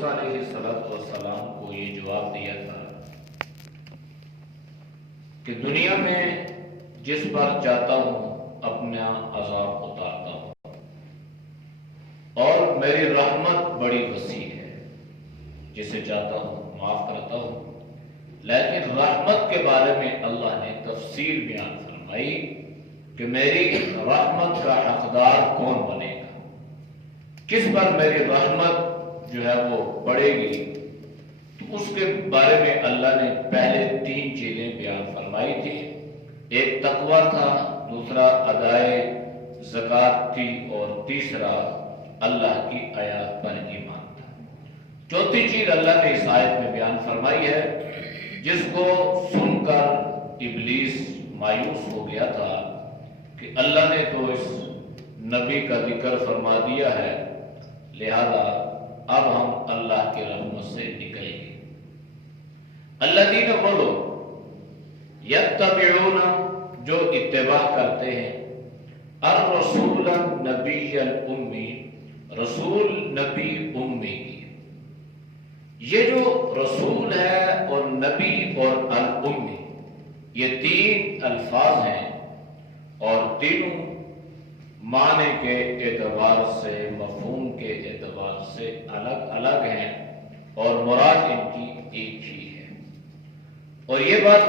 موسیٰ علیہ السلام کو یہ جواب دیا تھا کہ دنیا میں جس پر چاہتا ہوں اپنا عذاب اتارتا ہوں اور میری رحمت بڑی وسیع ہے، جسے چاہتا ہوں معاف کرتا ہوں، لیکن رحمت کے بارے میں اللہ نے تفصیل بیان فرمائی کہ میری رحمت کا حقدار کون بنے گا، کس پر میری رحمت جو ہے وہ پڑے گی۔ تو اس کے بارے میں اللہ نے پہلے 3 چیزیں بیان فرمائی تھی، ایک تقوی تھا، دوسرا ادائے زکوٰۃ تھی، اور تیسرا اللہ کی آیات پر ایمان تھا۔ چوتھی چیز اللہ نے اس آیت میں بیان فرمائی ہے، جس کو سن کر ابلیس مایوس ہو گیا تھا کہ اللہ نے تو اس نبی کا ذکر فرما دیا ہے، لہذا اب ہم اللہ کی رحمت سے نکلیں گے۔ الذین وہ لوگ یتبعون جو اتباع کرتے ہیں، الرسول نبی الامی، رسول نبی امی کی۔ یہ جو رسول ہے اور نبی اور الامی، یہ 3 الفاظ ہیں اور تینوں معنی کے اعتبار سے، مفہوم کے اعتبار سے الگ الگ ہیں، اور مراد ان کی ایک ہی ہے۔ اور یہ بات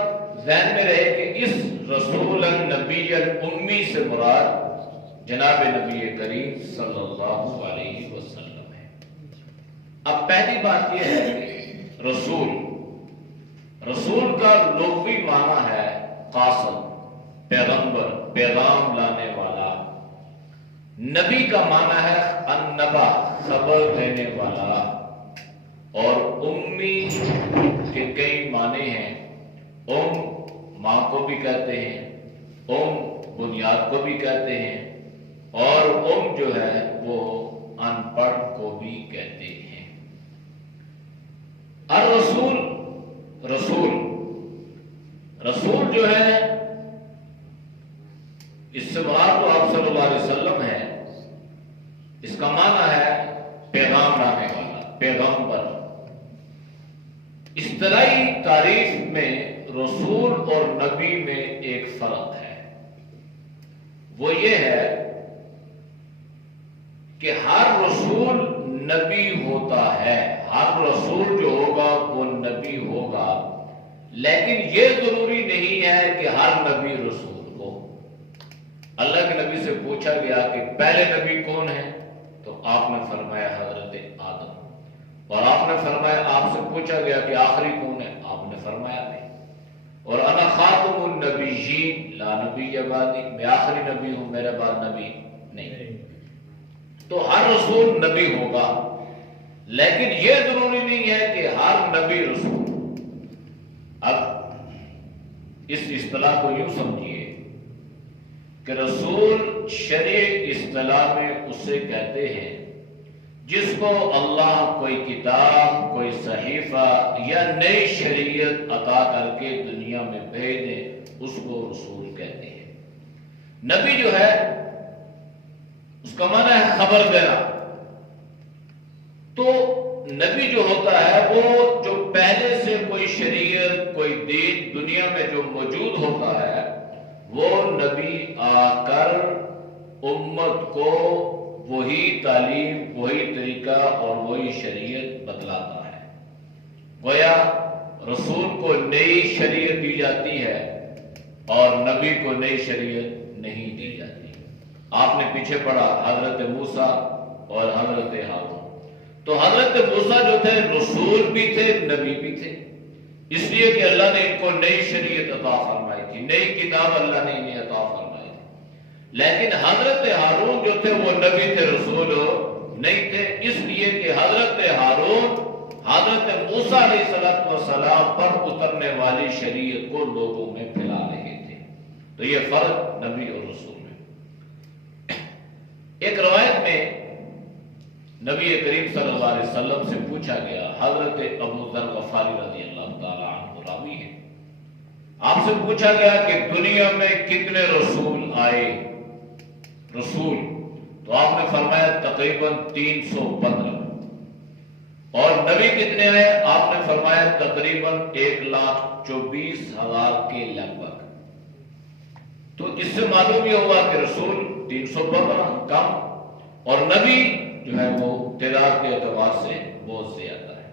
ذہن میں رہے کہ اس رسول نبی الامی سے مراد جناب نبی کریم صلی اللہ علیہ وسلم ہے۔ اب پہلی بات یہ ہے کہ رسول کا لغوی معنی ہے قاصد، پیغمبر، پیغام لانے والا۔ نبی کا معنی ہے النبا، خبر دینے والا۔ اور امی کے کئی معنی ہیں، ماں کو بھی کہتے ہیں، بنیاد کو بھی کہتے ہیں، اور جو ہے وہ ان پڑھ کو بھی کہتے ہیں۔ الرسول، رسول جو ہے اس سے مراد تو آپ صلی اللہ علیہ وسلم ہے، اس کا معنی ہے پیغام لانے والا، پیغمبر۔ اصطلاحی تعریف میں رسول اور نبی میں ایک فرق ہے، وہ یہ ہے کہ ہر رسول نبی ہوتا ہے، ہر رسول جو ہوگا وہ نبی ہوگا، لیکن یہ ضروری نہیں ہے کہ ہر نبی رسول ہو۔ اللہ کے نبی سے پوچھا گیا کہ پہلے نبی کون ہے، تو آپ نے فرمایا حضرت آدم، اور آپ نے فرمایا، آپ سے پوچھا گیا کہ آخری کون ہے، آپ نے فرمایا نہیں۔ اور انا خاتم النبیین لا نبی بعدی، میں آخری نبی ہوں، میرے بعد نبی نہیں۔ تو ہر رسول نبی ہوگا، لیکن یہ ضروری نہیں ہے کہ ہر نبی رسول۔ اب اس اصطلاح کو یوں سمجھیے کہ رسول شرعی اصطلاح میں اسے کہتے ہیں جس کو اللہ کوئی کتاب، کوئی صحیفہ یا نئی شریعت عطا کر کے دنیا میں بھیج دے، اس کو رسول کہتے ہیں۔ نبی جو ہے اس کا معنی ہے خبر دینا۔ تو نبی جو ہوتا ہے وہ جو پہلے سے کوئی شریعت، کوئی دین دنیا میں جو موجود ہوتا ہے، وہ نبی آ کر امت کو وہی تعلیم، وہی طریقہ اور وہی شریعت بتلاتا ہے۔ گویا رسول کو نئی شریعت دی جاتی ہے اور نبی کو نئی شریعت نہیں دی جاتی۔ آپ نے پیچھے پڑھا حضرت موسیٰ اور حضرت ہارون، تو حضرت موسیٰ جو تھے رسول بھی تھے، نبی بھی تھے، اس لیے کہ اللہ نے ان کو نئی شریعت عطا فرمائی تھی، نئی کتاب اللہ نے انہیں عطا فرمائی تھی۔ لیکن حضرت ہارون جو تھے وہ نبی تھے، رسول نہیں تھے، اس لیے کہ حضرت ہارون حضرت موسیٰ علیہ السلام پر اترنے والی شریعت کو لوگوں میں پھیلا رہے تھے۔ تو یہ فرق نبی اور رسول میں۔ ایک روایت میں نبی کریم صلی اللہ علیہ وسلم سے پوچھا گیا، حضرت ابو ذر غفاری رضی اللہ تعالی عنہ راوی ہے، آپ سے پوچھا گیا کہ دنیا میں کتنے رسول آئے، رسول، تو آپ نے فرمایا تقریباً 315۔ اور نبی کتنے آئے؟ آپ نے فرمایا تقریباً 1,24,000 کے لگ بھگ۔ تو اس سے معلوم یہ ہوا کہ رسول 300 کم اور نبی جو ہے وہ تعداد کے اعتبار سے بہت زیادہ ہے۔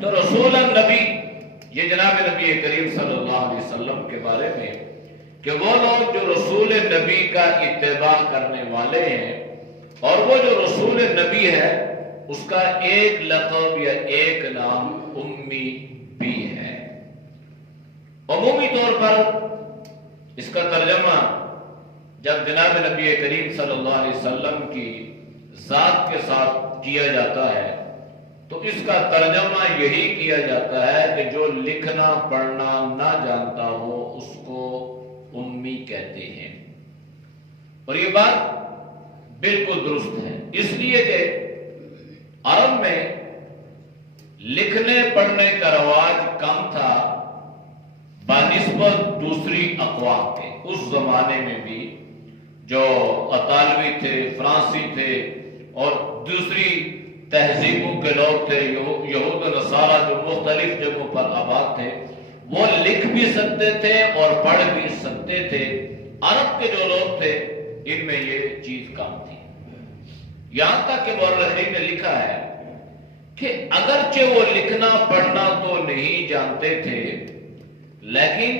تو رسول النبی، یہ جناب نبی کریم صلی اللہ علیہ وسلم کے بارے میں کہ وہ لوگ جو رسول نبی کا اتباع کرنے والے ہیں، اور وہ جو رسول نبی ہے اس کا ایک لقب یا ایک نام امی بھی ہے۔ عمومی طور پر اس کا ترجمہ جب جناب نبی کریم صلی اللہ علیہ وسلم کی ذات کے ساتھ کیا جاتا ہے تو اس کا ترجمہ یہی کیا جاتا ہے کہ جو لکھنا پڑھنا نہ جانتا ہو اس کو امی کہتے ہیں، اور یہ بات بالکل درست ہے، اس لیے کہ عرب میں لکھنے پڑھنے کا رواج کم تھا بنسبت دوسری اقوام کے۔ اس زمانے میں بھی جو اطالوی تھے، فرانسی تھے اور دوسری تہذیبوں کے لوگ تھے، یہود و نصارہ جو مختلف جگہوں پر آباد تھے، وہ لکھ بھی سکتے تھے اور پڑھ بھی سکتے تھے۔ عرب کے جو لوگ تھے ان میں یہ چیز کم تھی، یہاں تک کہ مورخین نے لکھا ہے کہ اگرچہ وہ لکھنا پڑھنا تو نہیں جانتے تھے لیکن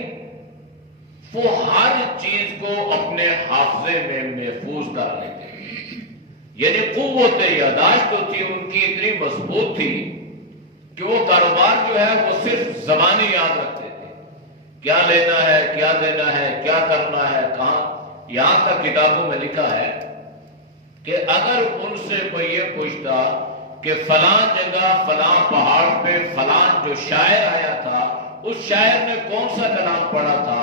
وہ ہر چیز کو اپنے حافظے میں محفوظ کر لیتے تھے، یعنی قوت یادداشت تو تھی ان کی اتنی مضبوط تھی کہ وہ کاروبار جو ہے وہ صرف زبانی یاد رکھتے تھے، کیا لینا ہے، کیا دینا ہے، کیا کرنا ہے، کہاں۔ یہاں تک کتابوں میں لکھا ہے کہ اگر ان سے کوئی یہ پوچھتا کہ فلاں جگہ فلاں پہاڑ پہ فلاں جو شاعر آیا تھا اس شاعر نے کون سا کلام پڑھا تھا،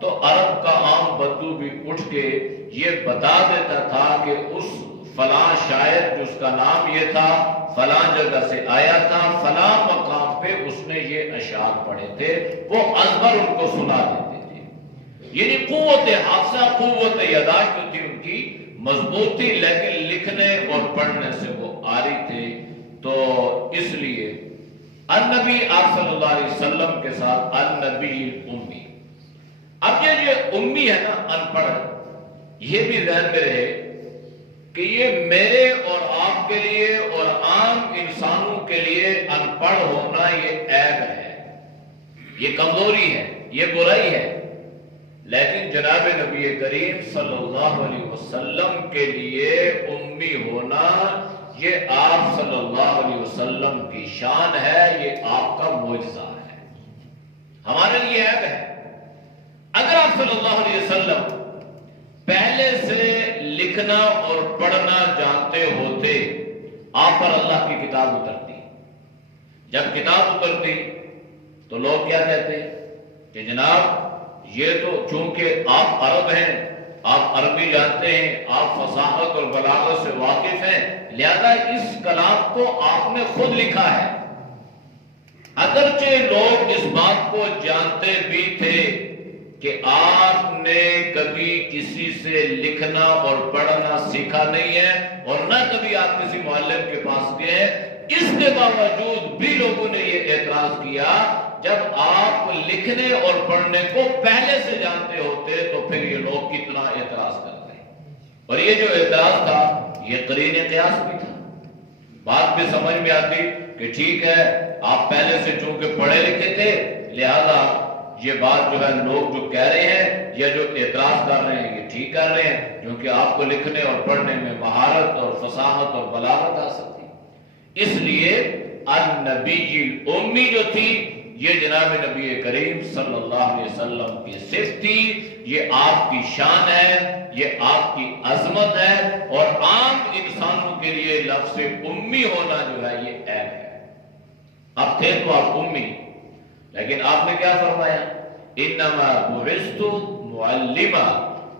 تو عرب کا عام بدو بھی اٹھ کے یہ بتا دیتا تھا کہ اس فلاں شاعر جس کا نام یہ تھا فلاں جگہ سے آیا تھا، فلاں مقام پہ اس نے یہ اشعار پڑھے تھے، وہ ازبر ان کو سنا دیتے تھے۔ یعنی قوت حافظہ، قوت یادداشت جو تھی ان کی مضبوط تھی، لیکن لکھنے اور پڑھنے سے وہ عاری تھے۔ تو اس لیے النبی آپ صلی اللہ علیہ وسلم کے ساتھ النبی امی۔ اب یہ جو امی ہے نا، ان پڑھ، یہ بھی ذہن میں رہے کہ یہ میرے اور آپ کے لیے اور عام انسانوں کے لیے ان پڑھ ہونا یہ عیب ہے، یہ کمزوری ہے، یہ برائی ہے، لیکن جناب نبی کریم صلی اللہ علیہ وسلم کے لیے امی ہونا یہ آپ صلی اللہ علیہ وسلم کی شان ہے، یہ آپ کا معجزہ ہے، ہمارے لیے عیب ہے۔ اگر آپ صلی اللہ علیہ وسلم پہلے سے لکھنا اور پڑھنا جانتے ہوتے، آپ پر اللہ کی کتاب اترتی، جب کتاب اترتی تو لوگ کیا کہتے کہ جناب یہ تو چونکہ آپ عرب ہیں، آپ عربی جانتے ہیں، آپ فصاحت اور بلاغت سے واقف ہیں، لہذا اس کلام کو آپ نے خود لکھا ہے۔ اگرچہ لوگ اس بات کو جانتے بھی تھے کہ آپ نے کبھی کسی سے لکھنا اور پڑھنا سیکھا نہیں ہے اور نہ کبھی آپ کسی معلم کے پاس گئے ہیں، اس کے باوجود بھی لوگوں نے یہ اعتراض کیا جب آپ لکھنے اور پڑھنے کو پہلے سے جانتے ہوتے تو پھر یہ لوگ کتنا اعتراض کرتے ہیں۔ اور یہ جو اعتراض تھا یہ قرین قیاس بھی تھا، بات بھی سمجھ میں آتی کہ ٹھیک ہے آپ پہلے سے چونکہ پڑھے لکھے تھے لہذا یہ بات جو ہے لوگ جو کہہ رہے ہیں یا جو اعتراض کر رہے ہیں یہ ٹھیک کر رہے ہیں، کیونکہ آپ کو لکھنے اور پڑھنے میں مہارت اور فصاحت اور بلاغت آ سکتی۔ اس لیے النبی امی جو تھی یہ جناب نبی کریم صلی اللہ علیہ وسلم کی صفت تھی، یہ آپ کی شان ہے، یہ آپ کی عظمت ہے، اور عام انسانوں کے لیے لفظ امی ہونا جو ہے یہ عیب ہے۔ اب تھے تو آپ امی، لیکن آپ نے کیا فرمایا؟ انما بعثت معلما،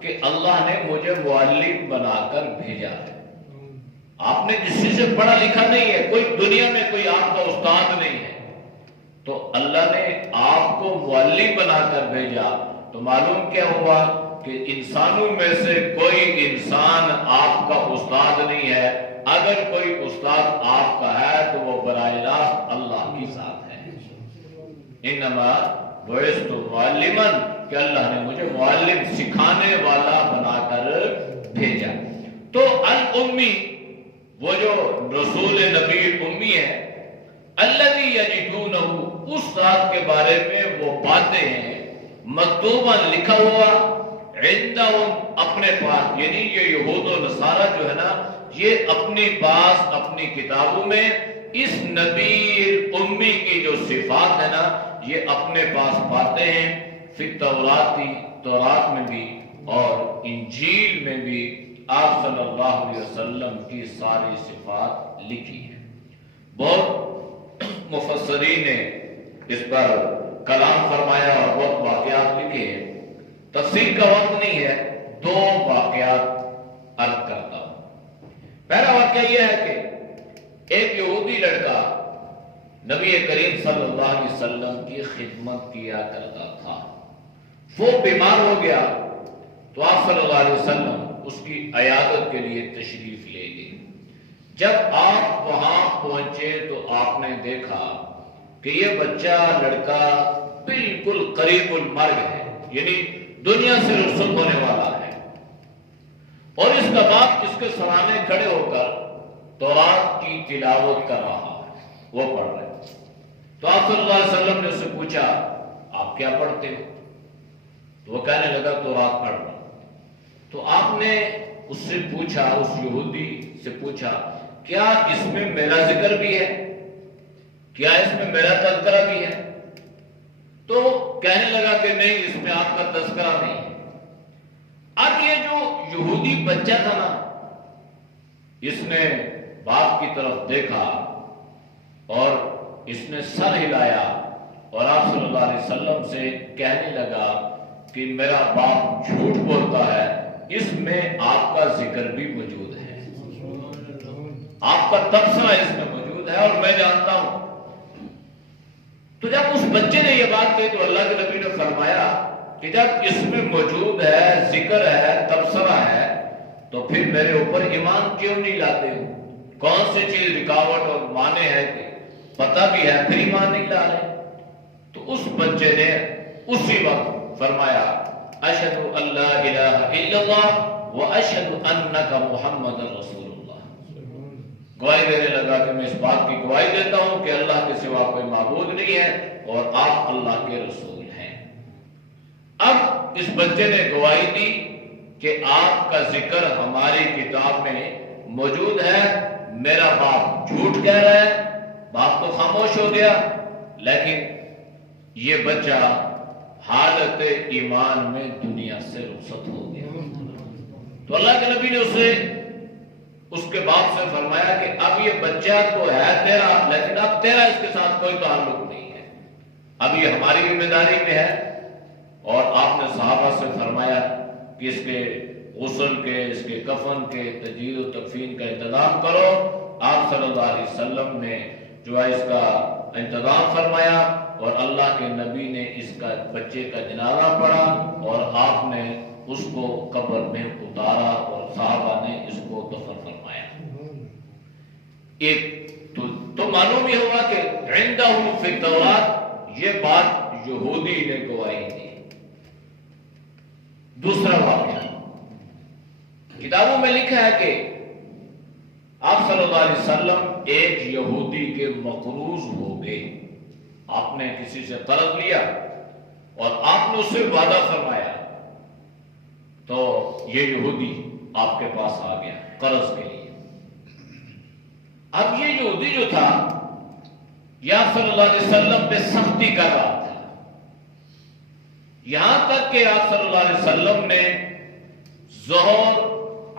کہ اللہ نے مجھے معلم بنا کر بھیجا ہے۔ آپ نے کسی سے پڑھا لکھا نہیں ہے، کوئی دنیا میں کوئی آپ کا استاد نہیں ہے، تو اللہ نے آپ کو معلم بنا کر بھیجا۔ تو معلوم کیا ہوا کہ انسانوں میں سے کوئی انسان آپ کا استاد نہیں ہے، اگر کوئی استاد آپ کا ہے تو انما بعثت معلما، کہ اللہ نے مجھے معلم سکھانے والا بنا کر بھیجا۔ تو الامی، وہ جو رسول نبی امی ہے، الذی یجدونہ، اس ذات کے بارے میں وہ باتیں ہیں مکتوبا لکھا ہوا، عندہم اپنے پاس، یعنی یہ یہود و نصارہ جو ہے نا، یہ اپنی پاس اپنی کتابوں میں اس نبی امی کی جو صفات ہے نا یہ اپنے پاس پاتے ہیں۔ فی توراتی، تورات میں بھی اور انجیل میں بھی آپ صلی اللہ علیہ وسلم کی ساری صفات لکھی ہیں۔ بہت مفسرین نے اس پر کلام فرمایا اور بہت واقعات لکھے ہیں۔ تفسیر کا وقت نہیں ہے، دو واقعات عرض کرتا ہوں۔ پہلا واقعہ یہ ہے کہ ایک یہودی لڑکا نبی کریم صلی اللہ علیہ وسلم کی خدمت کیا کرتا تھا، وہ بیمار ہو گیا تو آپ صلی اللہ علیہ وسلم اس کی عیادت کے لیے تشریف لے گئے۔ جب آپ وہاں پہنچے تو آپ نے دیکھا کہ یہ بچہ لڑکا بالکل قریب المرگ ہے، یعنی دنیا سے رخصت ہونے والا ہے، اور اس کا باپ اس کے سرانے کھڑے ہو کر تورات کی تلاوت کر رہا ہے، وہ پڑھ رہے۔ تو آپ صلی اللہ علیہ وسلم نے اس سے پوچھا آپ کیا پڑھتے ہو؟ تو وہ کہنے لگا تورات پڑھ رہا۔ تو آپ نے اس سے پوچھا، اس یہودی سے پوچھا کیا اس میں میرا ذکر بھی ہے، کیا اس میں میرا تذکرہ بھی ہے؟ تو کہنے لگا کہ نہیں، اس میں آپ کا تذکرہ نہیں ہے۔ اب یہ جو یہودی بچہ تھا نا، اس نے باپ کی طرف دیکھا اور اس نے سر ہلایا اور آپ صلی اللہ علیہ وسلم سے کہنے لگا کہ میرا باپ جھوٹ بولتا ہے، اس میں آپ کا ذکر بھی موجود ہے، آپ کا تبصرہ اس میں موجود ہے اور میں جانتا ہوں۔ تو جب اس بچے نے یہ بات کہی تو اللہ کے نبی نے فرمایا کہ جب اس میں موجود ہے، ذکر ہے، تبصرہ ہے، تو پھر میرے اوپر ایمان کیوں نہیں لاتے ہو؟ کون سی چیز رکاوٹ اور مانے ہے کہ پتہ بھی ہے پھر ایمان نہیں لا رہے؟ تو اس بچے نے اسی وقت فرمایا اشہد ان لا الہ الا اللہ واشہد انک محمد رسول اللہ، گواہی دینے لگا کہ میں اس بات کی گواہی دیتا ہوں کہ اللہ کے سوا کوئی معبود نہیں ہے اور آپ اللہ کے رسول ہیں۔ اب اس بچے نے گواہی دی کہ آپ کا ذکر ہماری کتاب میں موجود ہے، میرا باپ جھوٹ کہہ رہا ہے۔ باپ تو خاموش ہو گیا، لیکن یہ بچہ حالت ایمان میں دنیا سے رخصت ہو گیا۔ تو اللہ کے نبی نے اسے اس کے باپ سے فرمایا کہ اب یہ بچہ تو ہے تیرا، لیکن اب تیرا اس کے ساتھ کوئی تعلق نہیں ہے، اب یہ ہماری ذمہ داری میں ہے۔ اور آپ نے صحابہ سے فرمایا کہ اس کے غسل کے، اس کے کفن کے، تجہیز و تکفین کا انتظام کرو۔ آپ صلی اللہ علیہ وسلم نے جو ہے اس کا انتظام فرمایا اور اللہ کے نبی نے اس کا بچے کا جنازہ پڑھا اور آپ نے اس کو قبر میں اتارا اور صحابہ نے اس کو دفن فرمایا۔ ایک تو معلوم ہی ہوا کہ عندہ فی التورات، یہ بات یہودی نے گواہی دی۔ دوسرا واقعہ کتابوں میں لکھا ہے کہ آپ صلی اللہ علیہ وسلم ایک یہودی کے مقروض ہو گئے، آپ نے کسی سے قرض لیا اور آپ نے اس سے وعدہ فرمایا، تو یہ یہودی آپ کے پاس آ گیا قرض کے لیے۔ اب یہ یہودی جو تھا یہ آپ صلی اللہ علیہ وسلم پہ سختی کر رہا تھا، یہاں تک کہ آپ صلی اللہ علیہ وسلم نے ظہر،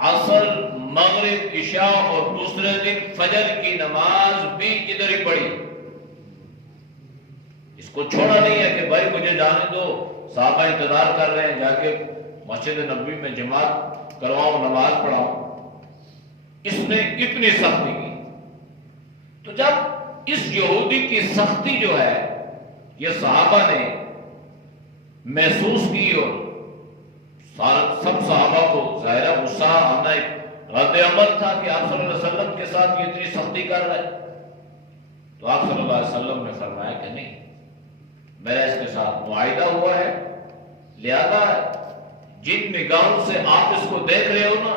عصر، مغرب، عشاء اور دوسرے دن فجر کی نماز بھی ادھر ہی پڑھی۔ اس کو چھوڑا نہیں ہے کہ بھائی مجھے جانے دو، صحابہ انتظار کر رہے ہیں، جا کے مسجد نبوی میں جماعت کرواؤں، نماز پڑھاؤں۔ اس نے اتنی سختی کی۔ تو جب اس یہودی کی سختی جو ہے یہ صحابہ نے محسوس کی اور سب صحابہ کو ظاہرہ غصہ آنا ایک رد عمل تھا کہ آپ صلی اللہ علیہ وسلم کے ساتھ یہ اتنی سختی کر رہے، تو آپ صلی اللہ علیہ وسلم نے فرمایا کہ نہیں، میرا اس کے ساتھ معاہدہ ہوا ہے، لہذا جن نگاہوں سے آپ اس کو دیکھ رہے ہو نا،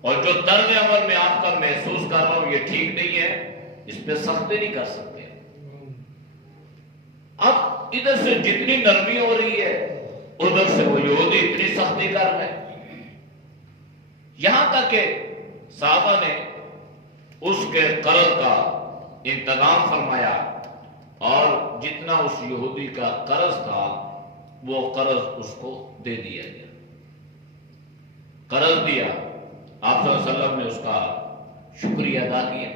اور جو طرز عمل میں آپ کا محسوس کر رہا ہوں یہ ٹھیک نہیں ہے، اس پہ سختی نہیں کر سکتے۔ اب ادھر سے جتنی نرمی ہو رہی ہے ادھر سے وہ یہودی اتنی سختی کر رہے ہیں، یہاں تک کہ صحابہ نے اس کے قرض کا انتظام فرمایا، اور جتنا اس یہودی کا قرض تھا وہ قرض اس کو دے دیا گیا، قرض دیا۔ آپ صلی اللہ علیہ وسلم نے اس کا شکریہ ادا کیا۔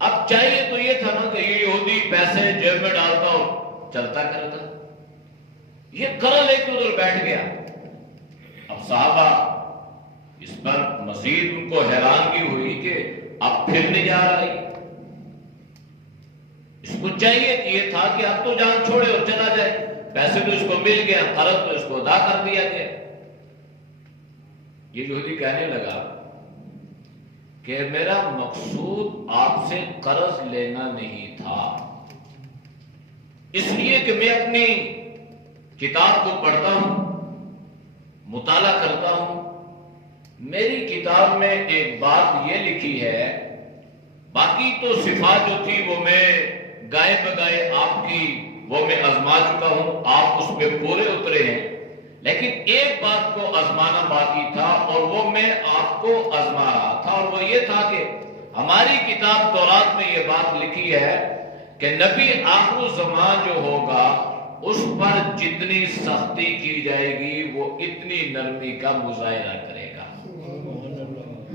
اب چاہیے تو یہ تھا نا کہ یہ یہودی پیسے جیب میں ڈالتا اور چلتا کرتا، یہ قرض لے کے ادھر بیٹھ گیا۔ اب صحابہ اس پر مزید ان کو حیرانگی ہوئی کہ اب پھر نہیں جا رہا ہے، اس کو چاہیے کہ یہ تھا کہ اب تو جان چھوڑے اور چلا جائے، پیسے تو اس کو مل گیا، قرض تو اس کو ادا کر دیا گیا۔ یہ یہودی کہنے لگا کہ میرا مقصود آپ سے قرض لینا نہیں تھا، اس لیے کہ میں اپنی کتاب کو پڑھتا ہوں، مطالعہ کرتا ہوں، میری کتاب میں ایک بات یہ لکھی ہے، باقی تو صفات جو تھی وہ میں گائے بگائے آپ کی وہ میں آزما چکا ہوں، آپ اس میں پورے اترے ہیں، لیکن ایک بات کو آزمانا باقی تھا اور وہ میں آپ کو آزما رہا تھا، اور وہ یہ تھا کہ ہماری کتاب تورات میں یہ بات لکھی ہے کہ نبی آخر الزمان جو ہوگا اس پر جتنی سختی کی جائے گی وہ اتنی نرمی کا مظاہرہ کرے گا،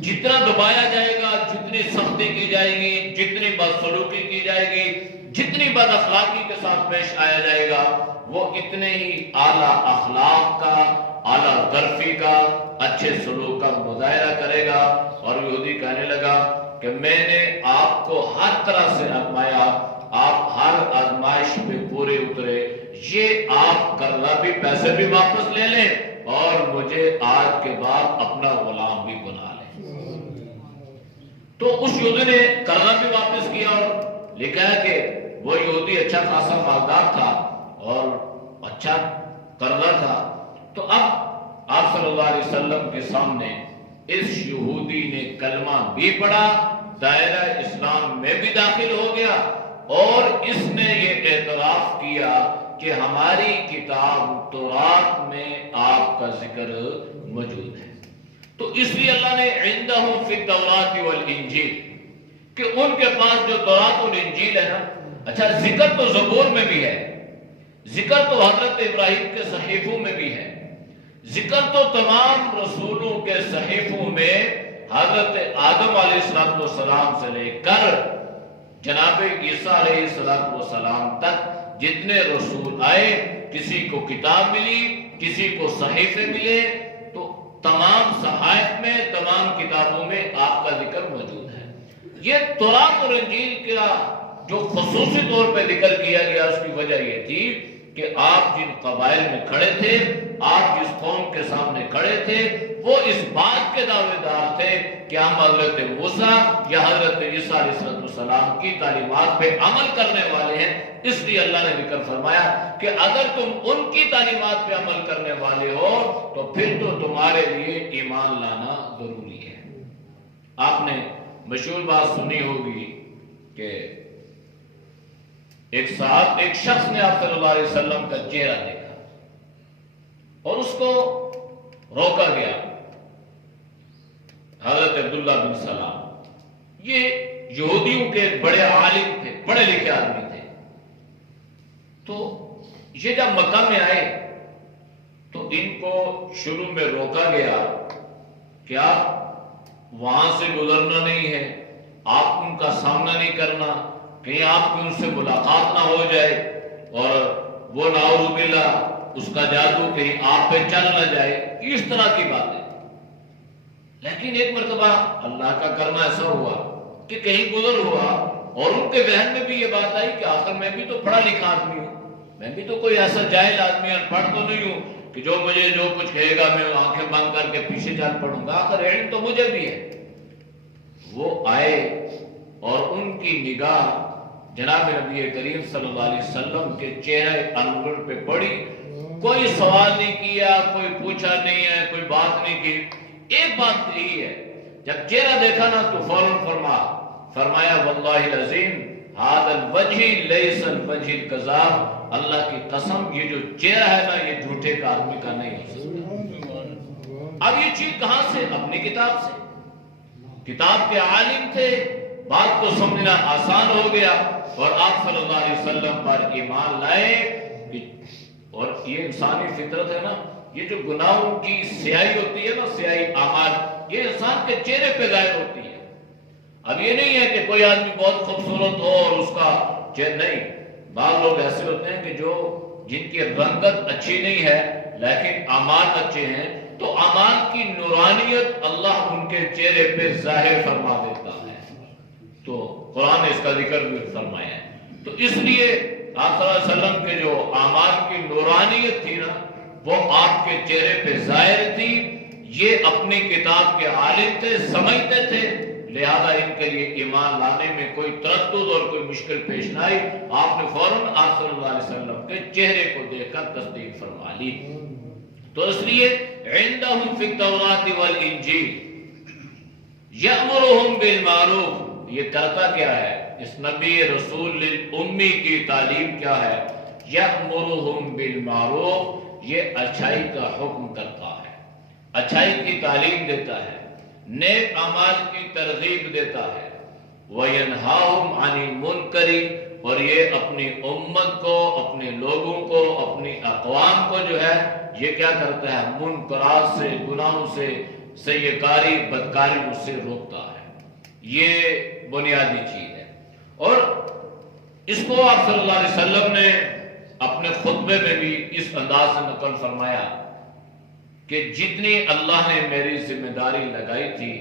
جتنا دبایا جائے گا، جتنی سختی کی جائے گی، جتنی بدسلوکی کی جائے گی، جتنی بد اخلاقی کے ساتھ پیش آیا جائے گا، وہ اتنے ہی اعلیٰ اخلاق کا، اعلیٰ ظرفی کا، اچھے سلوک کا مظاہرہ کرے گا۔ اور یہودی کہنے لگا کہ میں نے آپ کو ہر طرح سے آزمایا، آپ ہر آزمائش پہ پورے اترے، یہ آپ قرضہ بھی پیسے بھی واپس لے لیں اور مجھے آج کے بعد اپنا غلام بھی بنا لیں۔ تو اس یہودی نے قرضہ بھی واپس کیا، اور لکھا ہے کہ وہ یہودی اچھا خاصا مالدار تھا اور اچھا قرضہ تھا۔ تو اب آپ صلی اللہ علیہ وسلم کے سامنے اس یہودی نے کلمہ بھی پڑھا، دائرہ اسلام میں بھی داخل ہو گیا، اور اس نے یہ اعتراف کیا کہ ہماری کتاب تورات میں آپ کا ذکر موجود ہے۔ تو اس لیے اللہ نے عندہم فی التوراۃ والانجیل، کہ ان کے پاس جو تورات اور انجیل ہے نا، اچھا ذکر تو زبور میں بھی ہے، ذکر تو حضرت ابراہیم کے صحیفوں میں بھی ہے، ذکر تو تمام رسولوں کے صحیفوں میں حضرت آدم علیہ السلام سے لے کر جناب عیسیٰ علیہ السلام تک جتنے رسول آئے، کسی کو کتاب ملی، کسی کو صحیفے ملے، تو تمام صحائف میں، تمام کتابوں میں آپ کا ذکر موجود ہے۔ یہ تورات اور انجیل کا جو خصوصی طور پہ ذکر کیا گیا اس کی وجہ یہ تھی کہ آپ جن قبائل میں کھڑے تھے، آپ جس قوم کے سامنے کھڑے تھے، وہ اس بات کے دعوے دار تھے کہ ہم حضرت موسیٰ یا حضرت عیسیٰ علیہ السلام کی تعلیمات پہ عمل کرنے والے ہیں۔ اس لیے اللہ نے ذکر فرمایا کہ اگر تم ان کی تعلیمات پہ عمل کرنے والے ہو تو پھر تو تمہارے لیے ایمان لانا ضروری ہے۔ آپ نے مشہور بات سنی ہوگی کہ ایک شخص نے آپ صلی اللہ علیہ وسلم کا چہرہ دیکھا اور اس کو روکا گیا۔ حضرت عبداللہ بن سلام یہ یہودیوں کے بڑے عالم تھے، پڑھے لکھے آدمی تھے۔ تو یہ جب مکہ میں آئے تو ان کو شروع میں روکا گیا کہ آپ وہاں سے گزرنا نہیں ہے، آپ ان کا سامنا نہیں کرنا، کہیں آپ کو ان سے ملاقات نہ ہو جائے اور وہ نعوذ باللہ اس کا جادو کہیں آپ پہ چل نہ جائے، اس طرح کی باتیں۔ لیکن ایک مرتبہ اللہ کا کرنا ایسا ہوا کہ کہیں گزر ہوا اور ان کے ذہن میں بھی یہ بات آئی کہ آخر میں بھی تو پڑھا لکھا آدمی ہوں، میں بھی تو کوئی ایسا جاہل آدمی ان پڑھ تو نہیں ہوں کہ جو مجھے جو کچھ کہے گا میں آنکھیں بند کر کے پیچھے چل پڑوں گا، آخر علم تو مجھے بھی ہے۔ وہ آئے اور ان کی نگاہ جناب نبی کریم صلی اللہ علیہ وسلم کے چہرے انور پہ پڑی، کوئی سوال نہیں کیا، کوئی پوچھا نہیں ہے، کوئی بات نہیں کی۔ ایک بات یہی ہے، جب چہرہ دیکھا نا تو فوراً فرمایا واللہ العظیم ھذا الوجہ لیس الوجہ الکذاب، اللہ کی قسم یہ جو چہرہ ہے نا یہ جھوٹے کا آدمی کا نہیں ہو سکتا۔ اب یہ چیز کہاں سے؟ اپنی کتاب سے۔ کتاب کے عالم تھے، بات کو سمجھنا آسان ہو گیا، اور آپ صلی اللہ علیہ وسلم پر ایمان لائے۔ اور یہ انسانی فطرت ہے نا، یہ جو گناہوں کی سیاہی ہوتی ہے نا، سیاہی اعمال، یہ انسان کے چہرے پہ ظاہر ہوتی ہے۔ اب یہ نہیں ہے کہ کوئی آدمی بہت خوبصورت ہو اور اس کا چہرہ نہیں، بعض لوگ ایسے ہوتے ہیں کہ جن کی رنگت اچھی نہیں ہے لیکن اعمال اچھے ہیں، تو اعمال کی نورانیت اللہ ان کے چہرے پہ ظاہر فرما دیتا ہے۔ تو قرآن نے اس کا ذکر بھی فرمایا ہے۔ تو اس لیے آپ صلی اللہ علیہ وسلم کے جو اعمال کی نورانیت تھی نا، وہ آپ کے چہرے پہ ظاہر تھی۔ یہ اپنی کتاب کے عالم تھے، سمجھتے تھے، لہذا ان کے لیے ایمان لانے میں کوئی تردد اور کوئی مشکل پیش نہ آئی۔ آپ نے فوراً آپ صلی اللہ علیہ وسلم کے چہرے کو دیکھ کر تصدیق فرما لی۔ تو اس لیے عندهم فی التوراۃ والانجیل یأمرهم بالمعروف، یہ کرتا کیا ہے؟ اس نبی رسول امی کی تعلیم کیا ہے؟ یأمرهم بالمعروف، یہ اچھائی کا حکم کرتا ہے، اچھائی کی تعلیم دیتا ہے، نیک اعمال کی ترغیب دیتا ہے۔ وَيَنْهَاهُمْ عَنِ الْمُنْكَرِ، اور یہ اپنی امت کو، اپنے لوگوں کو، اپنی اقوام کو جو ہے یہ کیا کرتا ہے؟ منکرات سے، گناہوں سے، سیئکاری، بدکاریوں سے روکتا ہے۔ یہ بنیادی چیز ہے۔ اور اس کو آپ صلی اللہ علیہ وسلم نے اپنے خطبے میں بھی اس انداز سے نقل فرمایا کہ جتنی اللہ نے میری ذمہ داری لگائی تھی،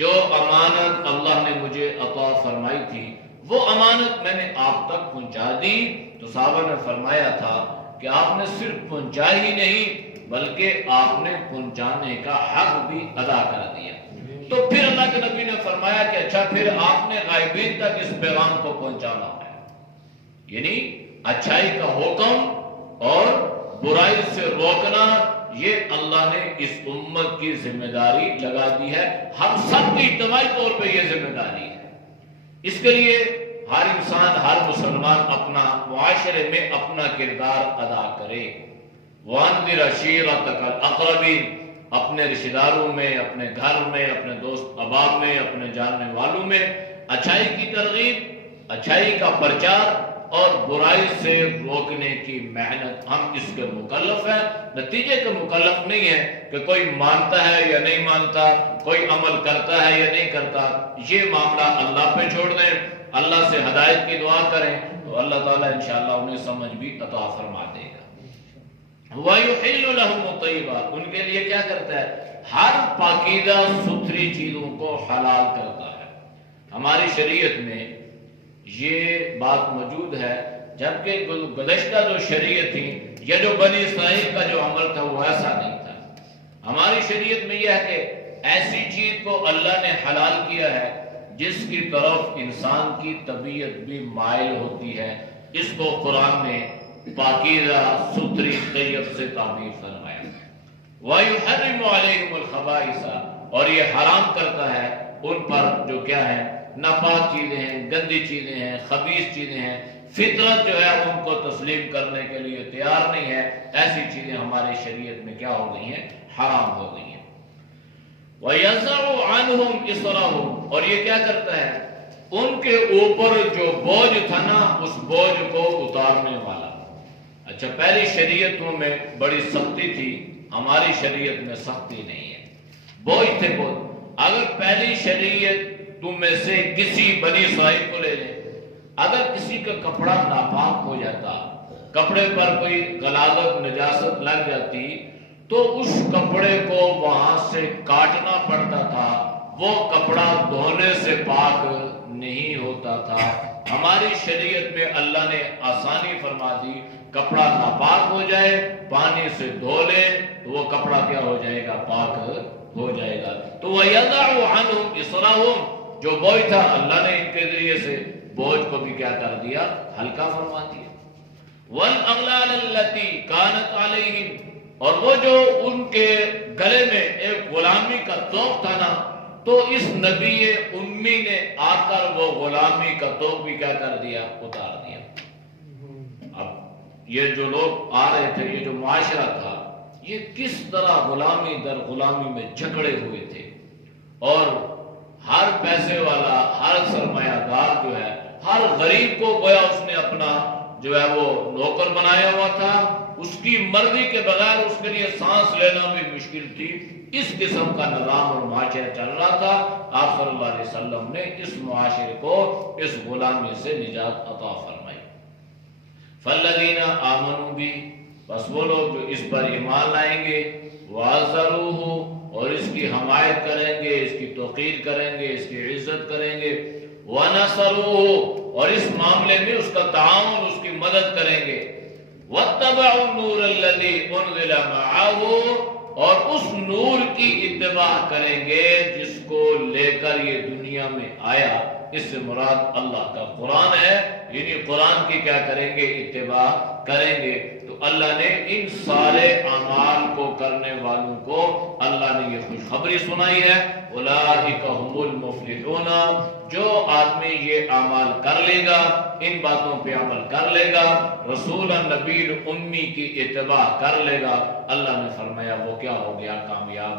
جو امانت اللہ نے مجھے عطا فرمائی تھی، وہ امانت میں نے آپ تک پہنچا دی۔ تو صحابہ نے فرمایا تھا کہ آپ نے صرف پہنچا ہی نہیں بلکہ آپ نے پہنچانے کا حق بھی ادا کر دیا۔ تو پھر اللہ کے نبی نے فرمایا کہ اچھا پھر آپ نے غائبین تک اس پیغام کو پہنچانا ہے، یعنی اچھائی کا حکم اور برائی سے روکنا، یہ اللہ نے اس امت کی ذمہ داری لگا دی ہے۔ ہم سب کی اجتماعی طور پہ یہ ذمہ داری ہے۔ اس کے لیے ہر انسان، ہر مسلمان اپنا معاشرے میں اپنا کردار ادا کرے۔ وَأَنذِرْ عَشِيرَتَكَ الْأَقْرَبِينَ، اپنے رشتہ داروں میں، اپنے گھر میں، اپنے دوست احباب میں، اپنے جاننے والوں میں اچھائی کی ترغیب، اچھائی کا پرچار اور برائی سے روکنے کی محنت، ہم اس کے مکلف ہیں۔ نتیجے کے مکلف نہیں ہے کہ کوئی مانتا ہے یا نہیں مانتا، کوئی عمل کرتا ہے یا نہیں کرتا، یہ معاملہ اللہ پہ چھوڑ دیں، اللہ سے ہدایت کی دعا کریں تو اللہ تعالیٰ انشاءاللہ انہیں سمجھ بھی عطا فرما دے گا۔ وَيُحِلُّ لَهُمُ الطَّيِّبَاتِ، ان کے لیے کیا کرتا ہے؟ ہر پاکیزہ ستھری چیزوں کو حلال کرتا ہے۔ ہماری شریعت میں یہ بات موجود ہے، جبکہ گزشتہ جو شریعت تھی یا جو بنی اسرائیل کا جو عمل تھا وہ ایسا نہیں تھا۔ ہماری شریعت میں یہ ہے کہ ایسی چیز کو اللہ نے حلال کیا ہے جس کی طرف انسان کی طبیعت بھی مائل ہوتی ہے۔ اس کو قرآن نے پاکیزہ، ستھری، طیب سے تعبیر فرمایا۔ وَيُحَرِّمُ عَلَيْهِمُ الْخَبَائِثَ، اور یہ حرام کرتا ہے ان پر جو کیا ہے؟ ناپاک چیزیں ہیں، گندی چیزیں ہیں، خبیث چیزیں ہیں۔ فطرت جو ہے ان کو تسلیم کرنے کے لیے تیار نہیں ہے، ایسی چیزیں ہماری شریعت میں کیا ہو گئی ہیں؟ حرام ہو گئی ہیں۔ وَيَزَعُ عَنْهُمْ إِصْرَهُمْ، اور یہ کیا کرتا ہے؟ ان کے اوپر جو بوجھ تھا نا، اس بوجھ کو اتارنے والا۔ اچھا، پہلی شریعتوں میں بڑی سختی تھی، ہماری شریعت میں سختی نہیں ہے، بوجھ تھے بہت۔ اگر پہلی شریعت تم میں سے کسی بنی اسرائیل کو لے لیں، اگر کسی کا کپڑا ناپاک ہو جاتا، کپڑے پر کوئی غلاظت، نجاست لگ جاتی، تو اس کپڑے کو وہاں سے کاٹنا پڑتا تھا، وہ کپڑا دھونے سے پاک نہیں ہوتا تھا۔ ہماری شریعت میں اللہ نے آسانی فرما دی، کپڑا ناپاک ہو جائے پانی سے دھو لے تو وہ کپڑا کیا ہو جائے گا؟ پاک ہو جائے گا۔ تو وَيَضَعُ عَنْهُمْ إِصْرَهُمْ، جو بوجھ تھا اللہ نے ان کے ذریعے سے بوجھ کو بھی کیا کر دیا؟ ہلکا فرما دیا۔ وَالْأَغْلَالَ الَّتِي كَانَتْ عَلَيْهِمْ، اور وہ جو ان کے گلے میں ایک غلامی کا طوق تھا نا، تو اس نبی امی نے آ کر وہ غلامی کا طوق بھی کیا کر دیا؟ اتار دیا۔ اب یہ جو لوگ آ رہے تھے، یہ جو معاشرہ تھا، یہ کس طرح غلامی در غلامی میں جھگڑے ہوئے تھے، اور ہر پیسے والا، ہر سرمایہ دار جو ہے، ہر غریب کو گویا اس نے اپنا جو ہے وہ نوکر بنایا ہوا تھا، اس کی مرضی کے بغیر اس کے لیے سانس لینا بھی مشکل تھی۔ اس قسم کا نظام اور معاشرہ چل رہا تھا۔ آپ صلی اللہ علیہ وسلم نے اس معاشرے کو اس غلامی سے نجات عطا فرمائی۔ فالذین آمنوا بھی، بس وہ لوگ جو اس پر ایمان لائیں گے، وَعَزَّرُوهُ، اور اس کی حمایت کریں گے، اس کی توقیر کریں گے، اس کی عزت کریں گے، وَنَصَرُوهُ، اور اس معاملے میں اس کا تعاون، اس کی مدد کریں گے، وَاتَّبَعُوا النُّورَ الَّذِي أُنزِلَ مَعَهُ، اور اس نور کی اتباع کریں گے جس کو لے کر یہ دنیا میں آیا۔ اس سے مراد اللہ کا قرآن ہے، یعنی قرآن کی کیا کریں گے؟ اتباع کریں گے۔ تو اللہ نے ان سارے اعمال کو کرنے والوں کو اللہ نے یہ خوشخبری سنائی ہے، اولئک هم المفلحون، جو آدمی یہ اعمال کر لے گا، ان باتوں پہ عمل کر لے گا، رسول نبی امی کی اتباع کر لے گا، اللہ نے فرمایا وہ کیا ہو گیا؟ کامیاب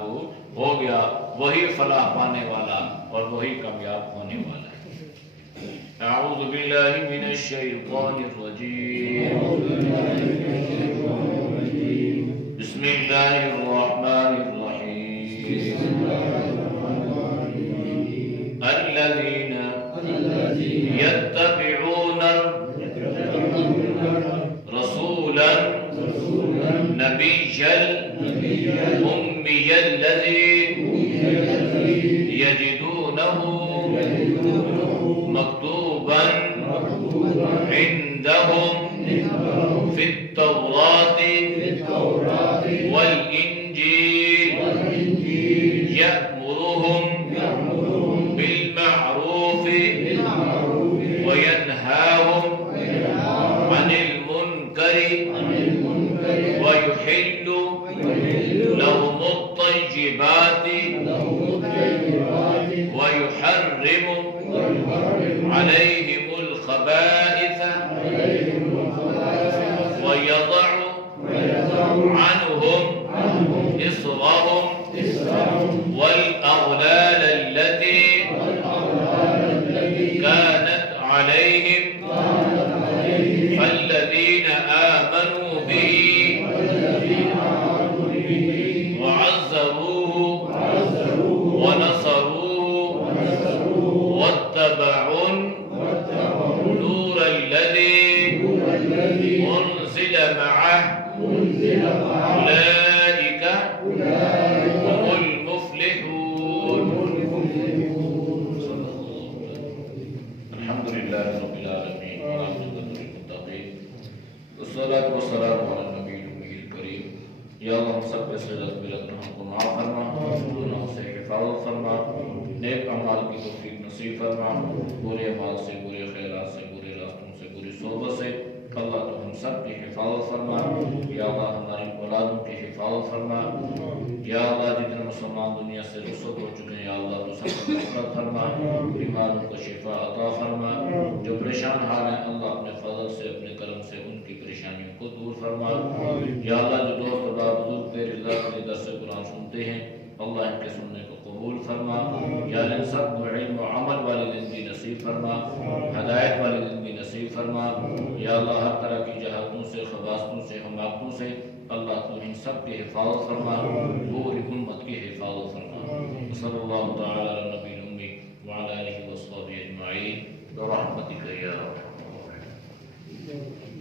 ہو گیا، وہی فلاح پانے والا اور وہی کامیاب ہونے والا ہے۔ اعوذ باللہ من الشیطان الرجیم، بسم اللہ الرحمن الرحیم، الذین یتبعون رسول النبی الأمی الذی یجدونہ مکتوبا عندهم في التوراة والإنجيل يأمرهم بالمعروف وينهاهم عن المنكر ويحل لهم الطيبات ويحرم عليهم الخبائث ويضع عنهم إصرهم والأغلال التي كانت عليهم فالذين آمنوا به وعزروه ونصروه واتبعوا النور الذي أنزل معه أولئك هم المفلحون۔ الحمد لله رب العالمين والعاقبة للمتقين والصلاة والسلام على النبي الأمي الكريم۔ یا اللہ ہم سب کے سجدہ بلند ہم کو معاف فرما، گناہوں سے حفاظت فرما، نیک اعمال کی توفیق نصیب فرما، برے اعمال سے، برے خیالات سے، برے راستوں سے، بری صحبت سے اللہ تو ہم سب کی حفاظت فرما۔ یا اللہ ہماری اولادوں کی حفاظت فرما۔ یا اللہ جتنے مسلمان دنیا سے رخصت ہو چکے ہیں، یا اللہ تو سب کو مغفرت فرما، بیماروں کو شفا عطا فرما، جو پریشان حال ہیں اللہ اپنے فضل سے، اپنے کرم سے ان کی پریشانیوں کو دور فرما۔ یا اللہ جو دوست اور بزرگ تیری رضا کے لیے درس قرآن سنتے ہیں اللہ ان کے سننے کو قبول فرما۔ یا اللہ ان سب کو علم و عمل والی زندگی نصیب فرما، ہدایت والی زندگی نصیب فرما۔ یا اللہ ہر طرح کی جہالتوں سے، خباثتوں سے، حماقتوں سے اللہ تو ان سب کی حفاظت فرما، پوری امت کی حفاظت فرما۔ صلی اللہ تعالی علی نبی الامی وعلی آلہ وصحبہ اجمعین برحمتک یا ارحم الراحمین۔